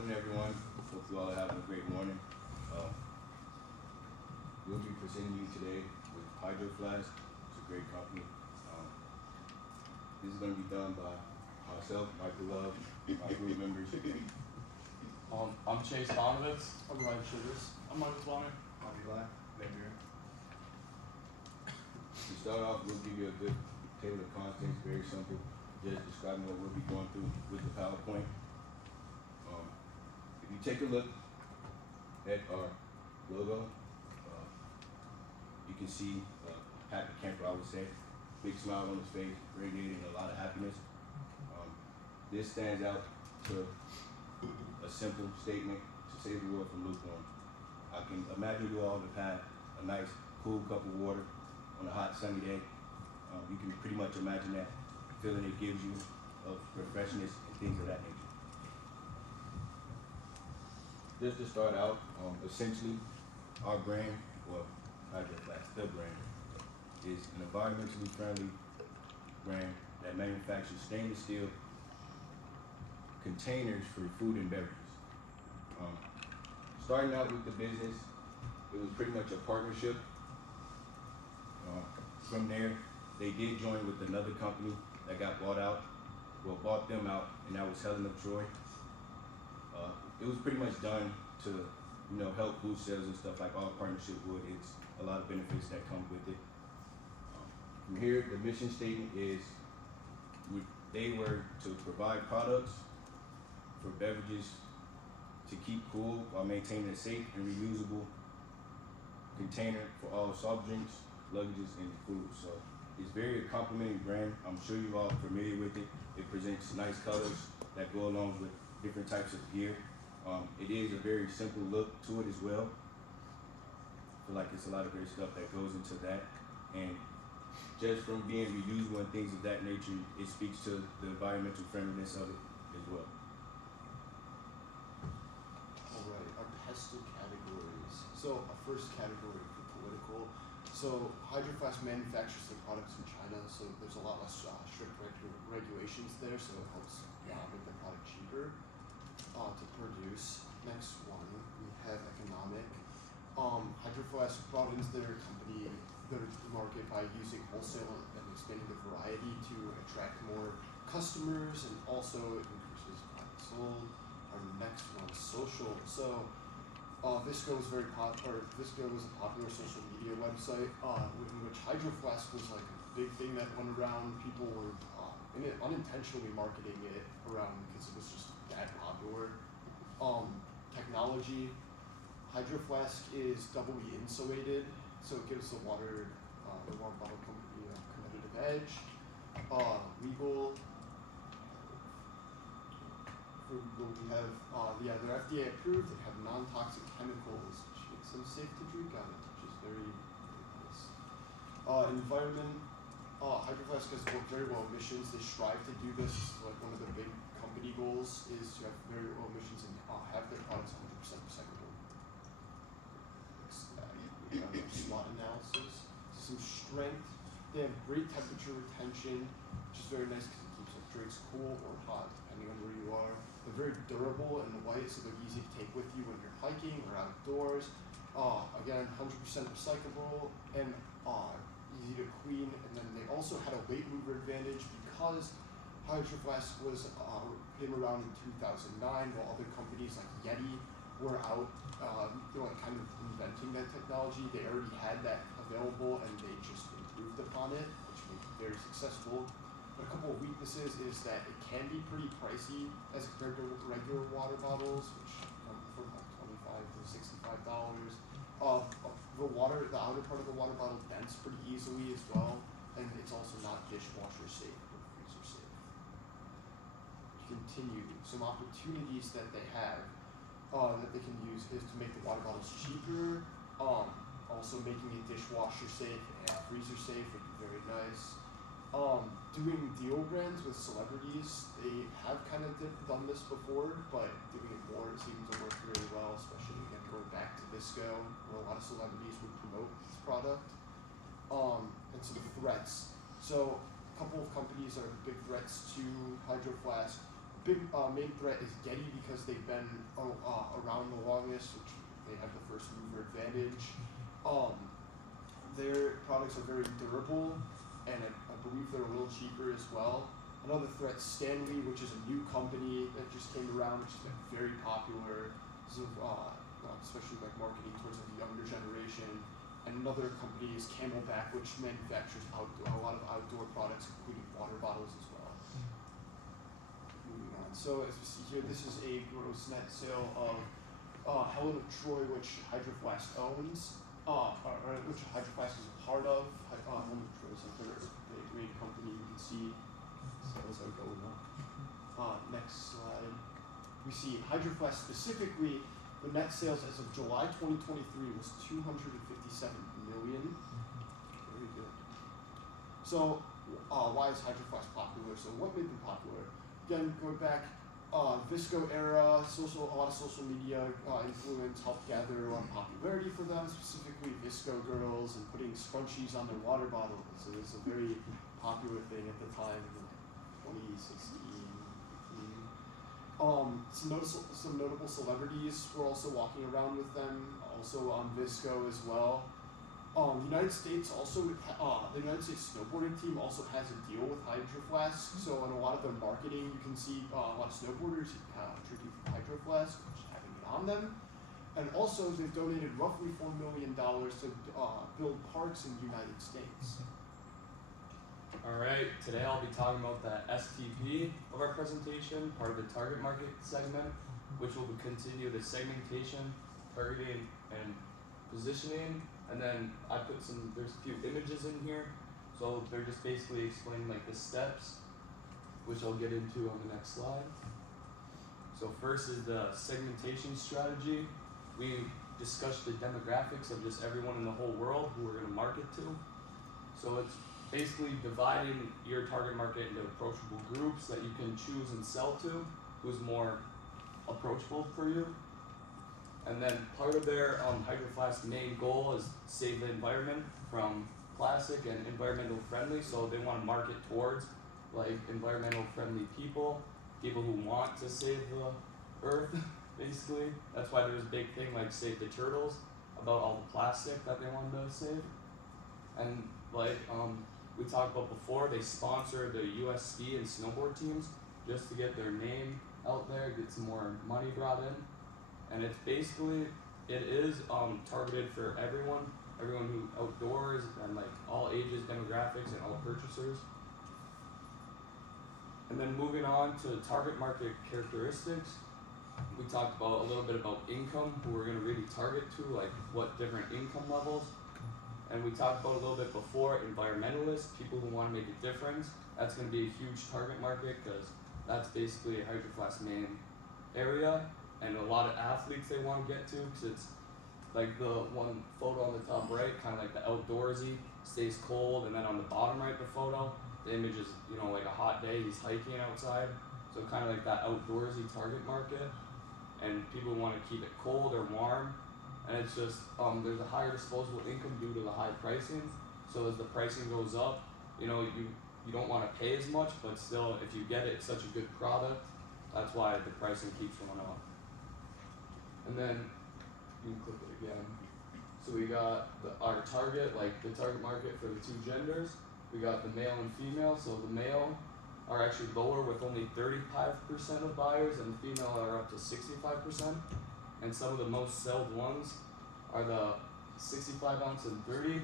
morning, everyone. Hope you all are having a great morning. We'll be presenting you today with Hydro Flask. It's a great company. This is going to be done by myself, Michael Love, my group members. I'm Chase Donovitz. I'm Ryan Sugars. I'm Michael Plummer. I'll be live. Later. To start off, we'll give you a good table of contents, very simple, just describing what we'll be going through with the PowerPoint. If you take a look at our logo, you can see a happy camper, I would say. Big smile on his face, radiating a lot of happiness. This stands out to a simple statement to save the world from lukewarm. I can imagine you all have had a nice, cool cup of water on a hot, sunny day. You can pretty much imagine that feeling it gives you of refreshness and things of that nature. Just to start out, essentially, our brand, well, Hydro Flask, the brand, is an environmentally friendly brand that manufactures stainless steel containers for food and beverages. Starting out with the business, it was pretty much a partnership. From there, they did join with another company that got bought them out, and that was Helen of Troy. It was pretty much done to, help boost sales and stuff like all partnership would. It's a lot of benefits that come with it. From here, the mission statement is they were to provide products for beverages to keep cool while maintaining a safe and reusable container for all soft drinks, luggages, and food. So it's very complimentary brand. I'm sure you're all familiar with it. It presents nice colors that go along with different types of gear. It is a very simple look to it as well. I feel like it's a lot of great stuff that goes into that. And just from being reusable and things of that nature, it speaks to the environmental friendliness of it as well. Alright, our pestle categories. So our first category for political. So Hydro Flask manufactures their products in China, so there's a lot less strict regulations there, so it helps make the product cheaper to produce. Next one, we have economic. Hydro Flask broadens their company, their market by using wholesale and expanding the variety to attract more customers and also increases products sold. Our next one, social. So Visco was Visco was a popular social media website in which Hydro Flask was like a big thing that went around. People were unintentionally marketing it around because it was just that popular. Technology. Hydro Flask is doubly insulated, so it gives the water bottle company a competitive edge. Legal. We have, they're FDA approved. They have non-toxic chemicals, which makes them safe to drink out of, which is very nice. Environment. Hydro Flask has very low emissions. They strive to do this. Like one of their big company goals is to have very low emissions and have their products 100% recyclable. SWOT analysis. Some strength. They have great temperature retention, which is very nice because it keeps like drinks cool or hot depending on where you are. They're very durable and light, so they're easy to take with you when you're hiking or outdoors. Again, 100% recyclable and easy to clean. And then they also had a late mover advantage because Hydro Flask came around in 2009, while other companies like Yeti were out, kind of inventing that technology. They already had that available, and they just improved upon it, which made it very successful. But a couple of weaknesses is that it can be pretty pricey as compared to regular water bottles, which come from like $25 to $65. The outer part of the water bottle dents pretty easily as well, and it's also not dishwasher safe or freezer safe. Continue. Some opportunities that they have that they can use is to make the water bottles cheaper. Also making it dishwasher safe and freezer safe would be very nice. Doing deal brands with celebrities, they have kind of done this before, but doing it more seems to work really well, especially again going back to Visco, where a lot of celebrities would promote this product. And so the threats. So a couple of companies are big threats to Hydro Flask. big main threat is Getty because they've been around the longest, which they have the first mover advantage. Their products are very durable, and I believe they're a little cheaper as well. Another threat, Stanley, which is a new company that just came around, which has been very popular, especially like marketing towards like, the younger generation. And another company is Camelback, which manufactures a lot of outdoor products, including water bottles as well. Moving on. So as we see here, this is a gross net sale of Helen of Troy, which Hydro Flask owns, or which Hydro Flask is a part of. Helen of Troy is like the main company. You can see sales are going up. Next slide. We see Hydro Flask specifically. The net sales as of July 2023 was 257 million. Very good. So, why is Hydro Flask popular? So, what made them popular? Again, going back, Visco era, a lot of social media influence helped gather a lot of popularity for them, specifically Visco girls and putting scrunchies on their water bottles. So, it was a very popular thing at the time in 2016. Some notable celebrities were also walking around with them, also on Visco as well. The United States the United States snowboarding team also has a deal with Hydro Flask. So in a lot of their marketing, you can see a lot of snowboarders drinking from Hydro Flask, which having it on them. And also, they've donated roughly $4 million to build parks in the United States. Alright, today I'll be talking about the STP of our presentation, part of the target market segment, which will continue the segmentation, targeting, and positioning. And then there's a few images in here, so they're just basically explaining like the steps, which I'll get into on the next slide. So first is the segmentation strategy. We discussed the demographics of just everyone in the whole world who we're going to market to. So it's basically dividing your target market into approachable groups that you can choose and sell to, who's more approachable for you. And then part of their Hydro Flask main goal is save the environment from plastic and environmental friendly. So they want to market towards like environmental friendly people who want to save the earth, basically. That's why there's a big thing like Save the Turtles about all the plastic that they wanted to save. And like we talked about before, they sponsor the US ski and snowboard teams just to get their name out there, get some more money brought in. And it's basically, it is targeted for everyone who outdoors and like all ages, demographics, and all purchasers. And then moving on to target market characteristics, we talked about a little bit about income, who we're going to really target to, like what different income levels. And we talked about a little bit before, environmentalists, people who want to make a difference. That's going to be a huge target market because that's basically Hydro Flask's main area. And a lot of athletes they want to get to because it's like the one photo on the top right, kind of like the outdoorsy, stays cold. And then on the bottom right, the photo, the image is, like a hot day, he's hiking outside. So kind of like that outdoorsy target market. And people want to keep it cold or warm. And it's just, there's a higher disposable income due to the high pricing. So as the pricing goes up, you don't want to pay as much, but still, if you get it, such a good product, that's why the pricing keeps going up. And then, you can click it again. So we got our target, like the target market for the two genders. We got the male and female. So the male are actually lower with only 35% of buyers, and the female are up to 65%. And some of the most sold ones are the 65 ounce and 30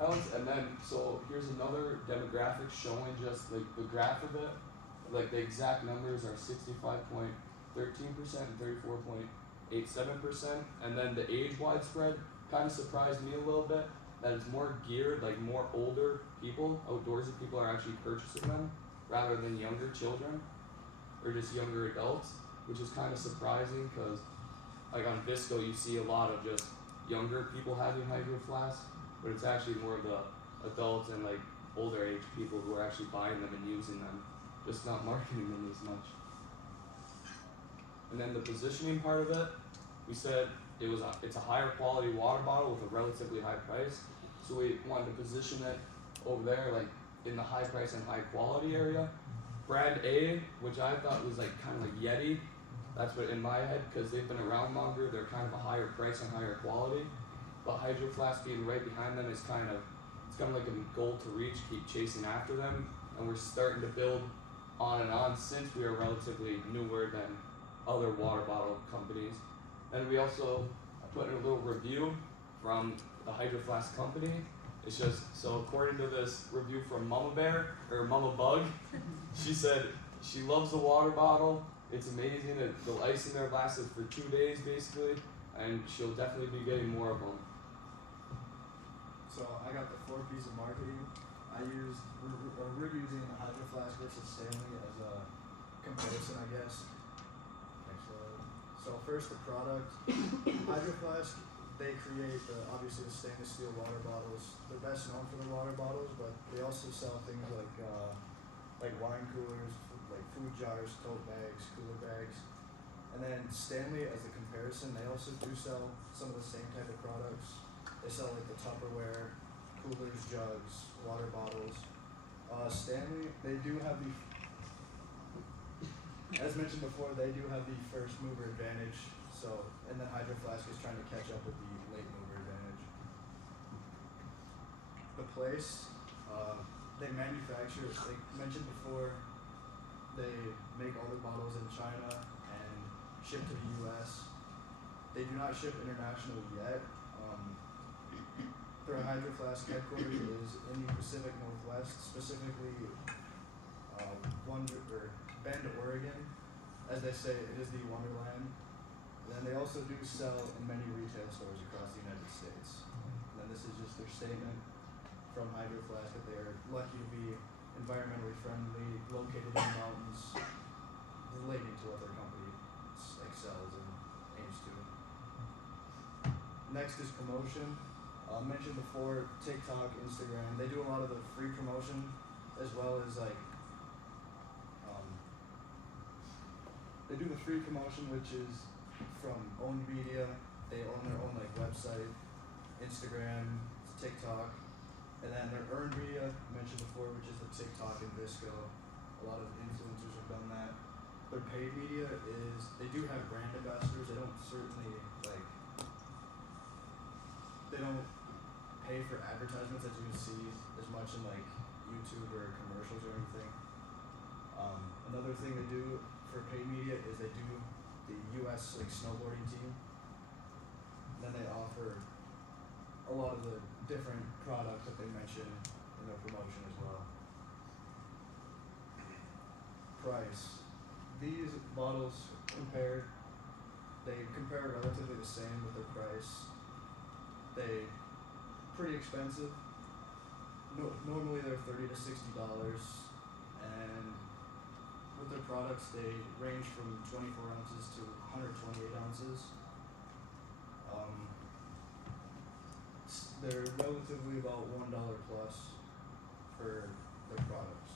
ounce. And then, so here's another demographic showing just like the graph of it. Like the exact numbers are 65.13% and 34.87%. And then the age widespread kind of surprised me a little bit that it's more geared, like more older people, outdoorsy people are actually purchasing them rather than younger children or just younger adults, which is kind of surprising because like on Visco, you see a lot of just younger people having Hydro Flask, but it's actually more of the adults and like older age people who are actually buying them and using them, just not marketing them as much. And then the positioning part of it, we said it's a higher quality water bottle with a relatively high price, so we wanted to position it over there, like in the high price and high quality area. brand A, which I thought was like kind of like Yeti. That's what in my head, because they've been around longer. They're kind of a higher price and higher quality. But Hydro Flask being right behind them is kind of like a goal to reach. Keep chasing after them, and we're starting to build on and on since we are relatively newer than other water bottle companies. And we also put in a little review from the Hydro Flask company. It's just, so according to this review from Mama Bear, or Mama Bug, she said she loves the water bottle. It's amazing that the ice in there lasted for 2 days basically, and she'll definitely be getting more of them. So I got the 4 P's of marketing. We're using Hydro Flask versus Stanley as a comparison, I guess. Next slide. So first, the product. Hydro Flask, they create obviously the stainless steel water bottles. They're best known for the water bottles, but they also sell things like wine coolers, like food jars, tote bags, cooler bags. And then Stanley, as a comparison, they also do sell some of the same type of products. They sell like the Tupperware, coolers, jugs, water bottles. Stanley, they do have as mentioned before, they do have the first mover advantage. So, and then Hydro Flask is trying to catch up with the late mover advantage. The place, they manufacture, like mentioned before, they make all the bottles in China and ship to the US. They do not ship internationally yet. Their Hydro Flask headquarters is in the Pacific Northwest, specifically Bend, Oregon. As they say, it is the Wonderland. And then they also do sell in many retail stores across the United States. And then this is just their statement from Hydro Flask that they are lucky to be environmentally friendly, located in the mountains, relating to what their company excels and aims to. Next is promotion. Mentioned before, TikTok, Instagram, they do a lot of the free promotion as well as they do the free promotion, which is from owned media. They own their own website, Instagram, TikTok, and then their earned media mentioned before, which is the TikTok and Visco. A lot of influencers have done that. Their paid media is they do have brand ambassadors. They don't they don't pay for advertisements as you would see as much in YouTube or commercials or anything. Another thing they do for paid media is they do the US snowboarding team. Then they offer a lot of the different products that they mention in their promotion as well. Price. These bottles they compare relatively the same with their price. They pretty expensive. Normally they're $30 to $60, and with their products they range from 24 ounces to 128 ounces. They're relatively about $1 plus for their products.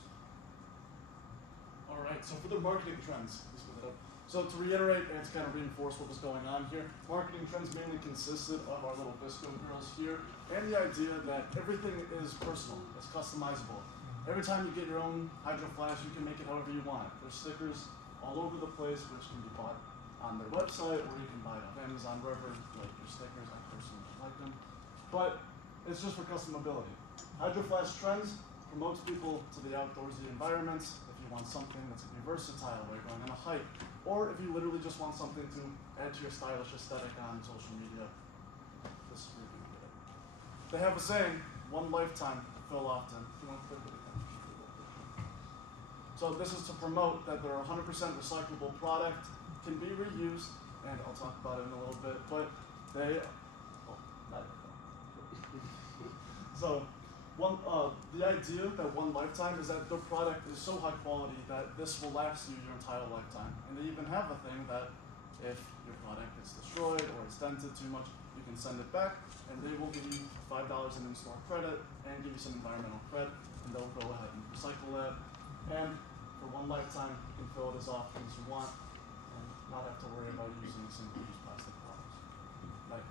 Alright, so for the marketing trends, let's split it up. So to reiterate and to kind of reinforce what was going on here, marketing trends mainly consisted of our little Visco girls here, and the idea that everything is personal, it's customizable. Every time you get your own Hydro Flask, you can make it however you want. There's stickers all over the place, which can be bought on their website, or you can buy it off Amazon, wherever you like your stickers. I personally like them. But it's just for customability. Hydro Flask Trends promotes people to the outdoorsy environments. If you want something that's going to be versatile, while you're going on a hike, or if you literally just want something to add to your stylish aesthetic on social media, this is where you can get it. They have a saying, one lifetime, fill often. If you want to click it again. So this is to promote that they're 100% recyclable product, can be reused, and I'll talk about it in a little bit, but they, so the idea that one lifetime is that their product is so high quality that this will last you your entire lifetime. And they even have a thing that if your product gets destroyed or it's dented too much, you can send it back and they will give you $5 in in-store credit and give you some environmental credit, and they'll go ahead and recycle that. And for one lifetime, you can fill it as often as you want and not have to worry about using single-use plastic bottles. Right.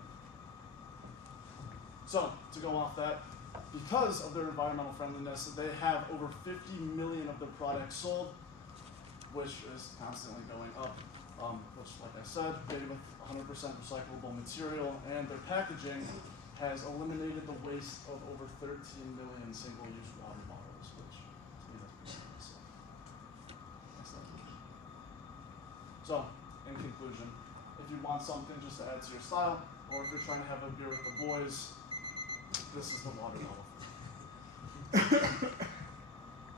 So, to go off that, because of their environmental friendliness, they have over 50 million of their products sold which is constantly going up. Which, like I said, made with 100% recyclable material, and their packaging has eliminated the waste of over 13 million single-use water bottles, which to me that's pretty impressive. Next slide, please. So, in conclusion, if you want something just to add to your style, or if you're trying to have a beer with the boys, this is the water bottle.